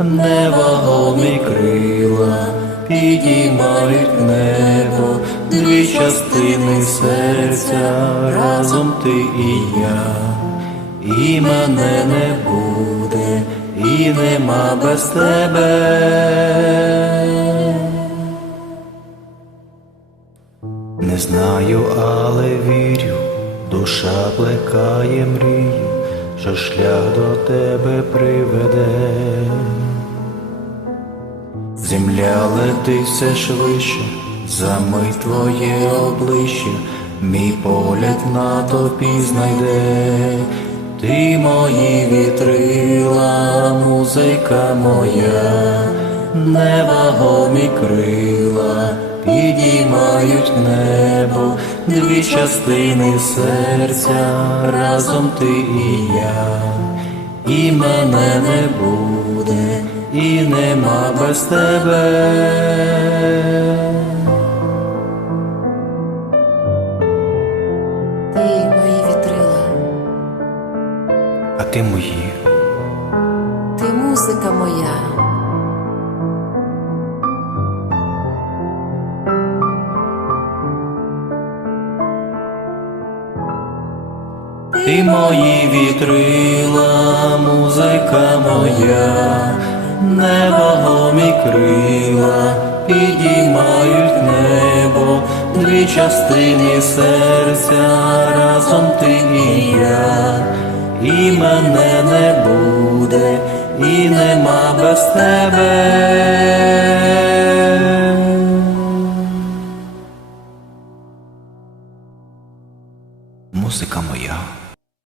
невагомі крила, підіймають небо, дві частини серця, разом ти і я, і мене не буде, і нема без тебе. Не знаю, але вірю, душа плекає мрію, що шлях до тебе приведе. Земля летить все швидше, за мить твоє обличчя, мій погляд на тобі знайде. Ти мої вітрила, музика моя, невагомі крила, підіймають небо, дві частини серця, разом ти і я, і мене не буде, і нема без тебе. Ти мої вітрила, А ти мої. ти музика моя. Ти мої вітрила, музика моя, Невагомі крила підіймають небо, дві частини серця разом ти і я, і мене не буде, і нема без тебе. Музика моя.